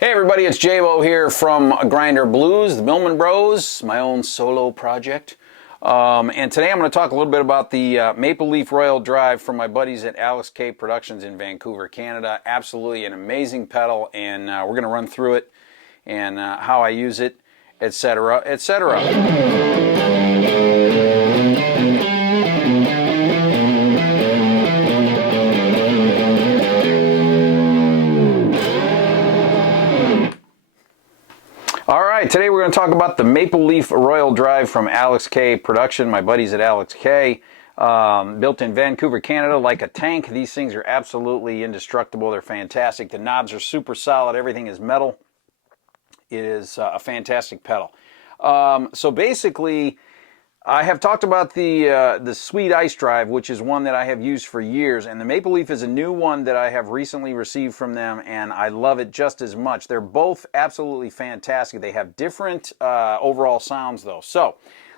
Hey everybody, it's Jabo here from Grinder Blues, the Bihlman Bros, my own solo project. And today I'm going to talk a little bit about the Maple Leaf Royal Drive from my buddies at Aleks Productions in Vancouver, Canada. Absolutely an amazing pedal, and we're going to run through it and how I use it, etc., etc. Alright, today we're going to talk about the Maple Leaf Royal Drive from Aleks Production, my buddies at Aleks. Built in Vancouver, Canada, like a tank. These things are absolutely indestructible. They're fantastic. The knobs are super solid. Everything is metal. It is a fantastic pedal. So basically, I have talked about the Sweet Ice Drive, which is one that I have used for years, and the Maple Leaf is a new one that I have recently received from them, and I love it just as much. They're both absolutely fantastic. They have different overall sounds, though. So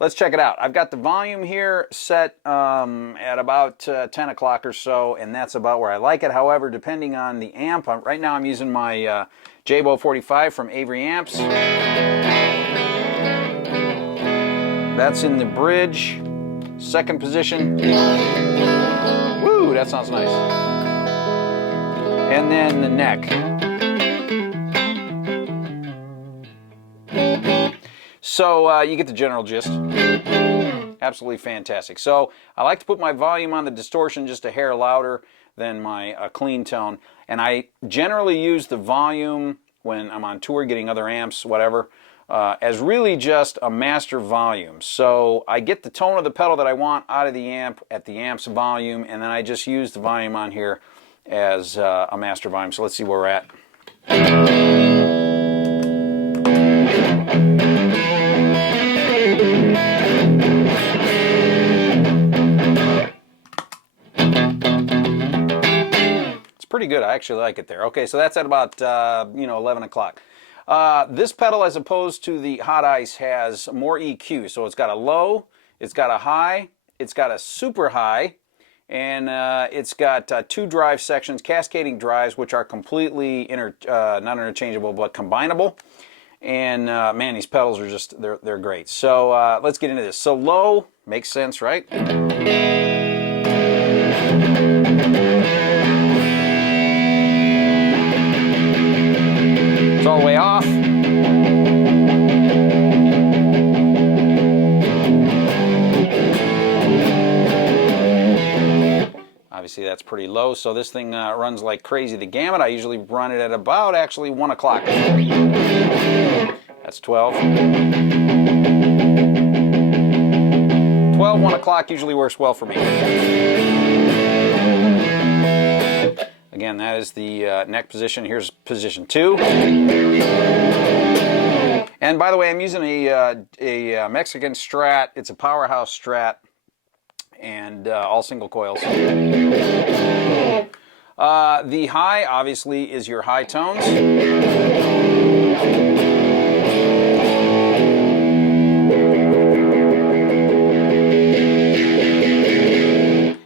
let's check it out. I've got the volume here set at about 10 o'clock or so, and that's about where I like it. However, depending on the amp, right now I'm using my Jabo 45 from Avery amps. That's in the bridge, second position. Woo, that sounds nice. And then the neck. So you get the general gist. Absolutely fantastic. So I like to put my volume on the distortion just a hair louder than my clean tone. And I generally use the volume when I'm on tour getting other amps, whatever, as really just a master volume. So I get the tone of the pedal that I want out of the amp at the amp's volume, and then I just use the volume on here as a master volume. So let's see where we're at. It's pretty good. I actually like it there. Okay, so that's at about 11 o'clock. This pedal, as opposed to the Hot Ice, has more EQ. So it's got a low, it's got a high, it's got a super high, and it's got two drive sections, cascading drives, which are completely not interchangeable, but combinable. And man, these pedals are just, they're great. So let's get into this. So low makes sense, right? It's all the way off. Obviously that's pretty low, so this thing runs like crazy. The gamut, I usually run it at about actually 1 o'clock. That's 12. 1 o'clock usually works well for me. Again, that is the neck position. Here's position 2. And by the way, I'm using a Mexican Strat. It's a Powerhouse Strat, and all single coils. The high, obviously, is your high tones.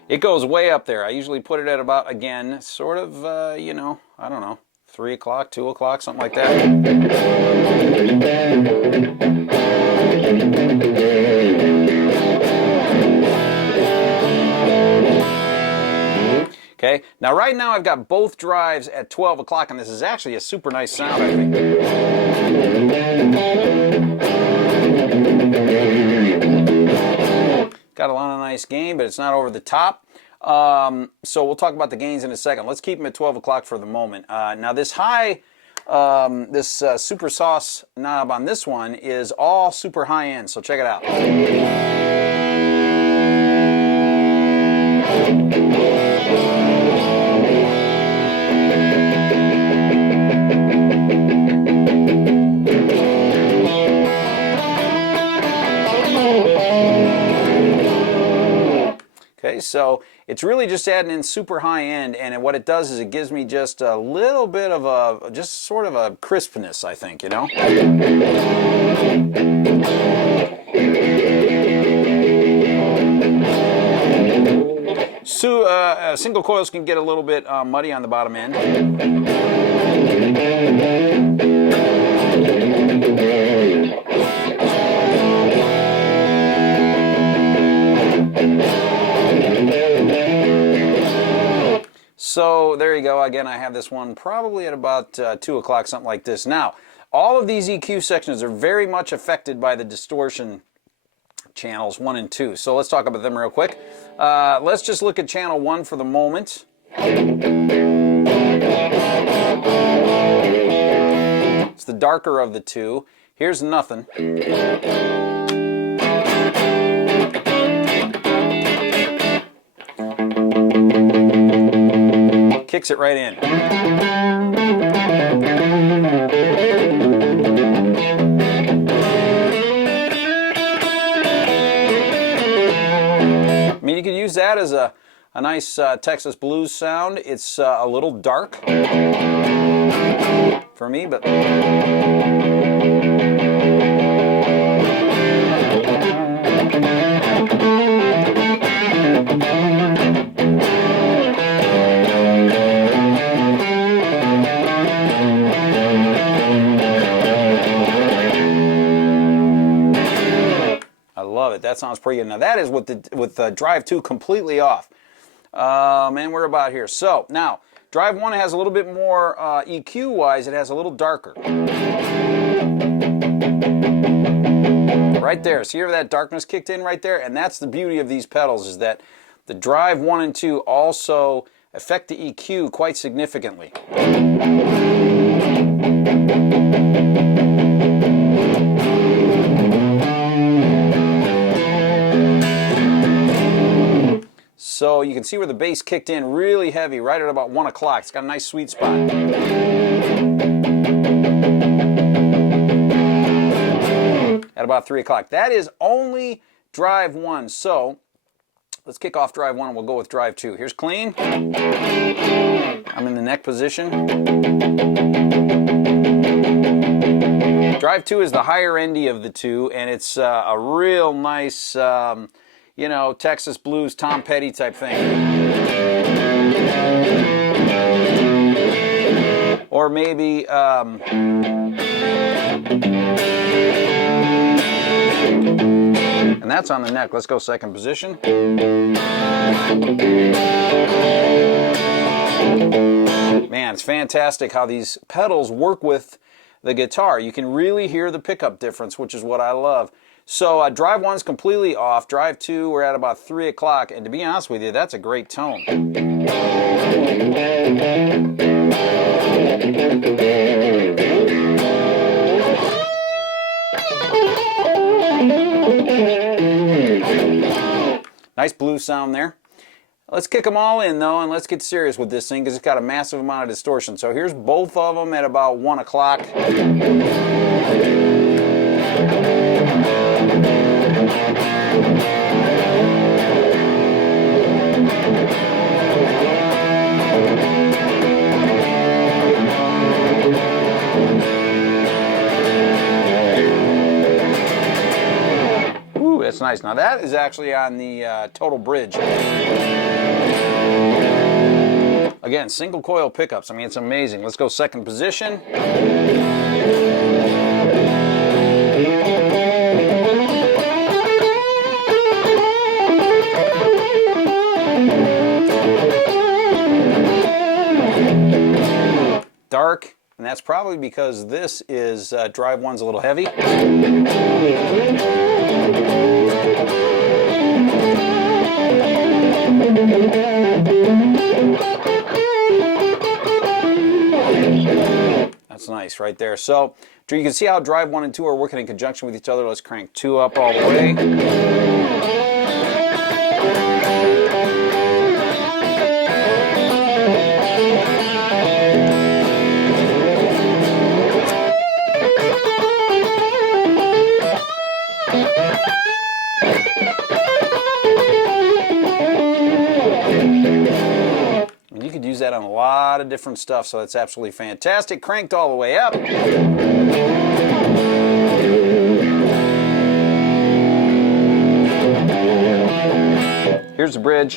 It goes way up there. I usually put it at about, again, sort of, I don't know, 3 o'clock, 2 o'clock, something like that. Okay, now right now I've got both drives at 12 o'clock, and this is actually a super nice sound, I think. Got a lot of nice gain, but it's not over the top. So we'll talk about the gains in a second. Let's keep them at 12 o'clock for the moment. Now this high, this super sauce knob on this one is all super high end, so check it out. Okay, so it's really just adding in super high end, and what it does is it gives me just a little bit of a, just sort of a crispness, I think, you know? So single coils can get a little bit muddy on the bottom end. So there you go. Again, I have this one probably at about 2 o'clock, something like this. Now, all of these EQ sections are very much affected by the distortion channels 1 and 2. So let's talk about them real quick. Let's just look at channel 1 for the moment. It's the darker of the two. Here's nothing. Kicks it right in. I mean, you could use that as a nice Texas blues sound. It's a little dark for me, but I love it. That sounds pretty good. Now that is with drive 2 completely off. And we're about here. So now drive 1 has a little bit more EQ wise. It has a little darker. Right there. See where that darkness kicked in right there? And that's the beauty of these pedals, is that the drive 1 and 2 also affect the EQ quite significantly. So you can see where the bass kicked in really heavy right at about 1 o'clock. It's got a nice sweet spot. At about 3 o'clock. That is only drive 1. So let's kick off drive 1 and we'll go with drive 2. Here's clean. I'm in the neck position. Drive 2 is the higher endy of the two, and it's a real nice, you know, Texas blues, Tom Petty type thing. Or maybe, and that's on the neck. Let's go second position. Man, it's fantastic how these pedals work with the guitar. You can really hear the pickup difference, which is what I love. So drive 1's completely off. Drive 2, we're at about 3 o'clock. And to be honest with you, that's a great tone. Nice blues sound there. Let's kick them all in though, and let's get serious with this thing because it's got a massive amount of distortion. So here's both of them at about 1 o'clock. Ooh, that's nice. Now that is actually on the total bridge. Again, single coil pickups. I mean, it's amazing. Let's go second position. Dark, and that's probably because this is drive 1's a little heavy. That's nice right there. So you can see how drive 1 and 2 are working in conjunction with each other. Let's crank 2 up all the way. You could use that on a lot of different stuff, so that's absolutely fantastic. Cranked all the way up. Here's the bridge.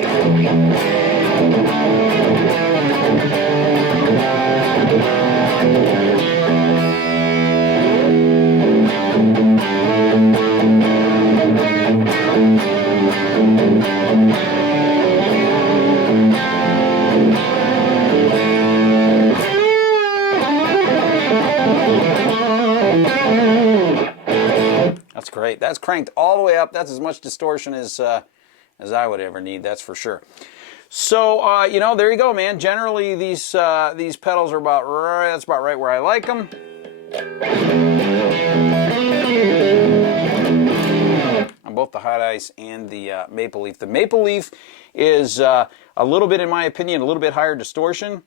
That's great. That's cranked all the way up. That's as much distortion as I would ever need. That's for sure. So you know, there you go, man. Generally, these pedals are about right. That's about right where I like them. On both the Hot Ice and the Maple Leaf. The Maple Leaf is a little bit, in my opinion, a little bit higher distortion,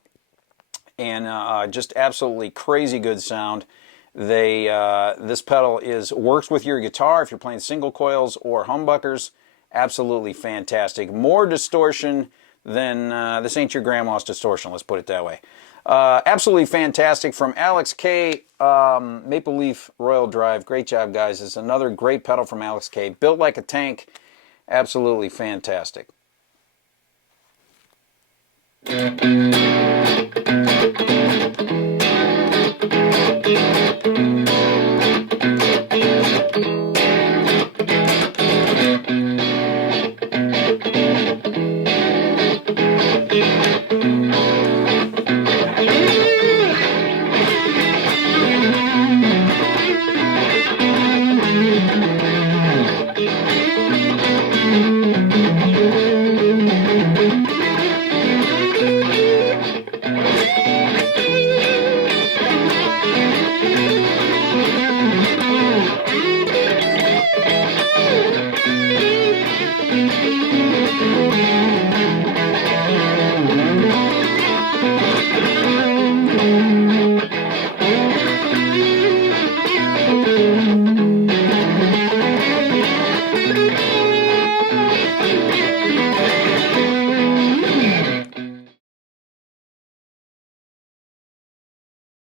and just absolutely crazy good sound. This pedal works with your guitar if you're playing single coils or humbuckers. Absolutely fantastic. More distortion than this ain't your grandma's distortion. Let's put it that way. Absolutely fantastic from Aleks K. Maple Leaf Royal Drive. Great job, guys. It's another great pedal from Aleks K. Built like a tank. Absolutely fantastic.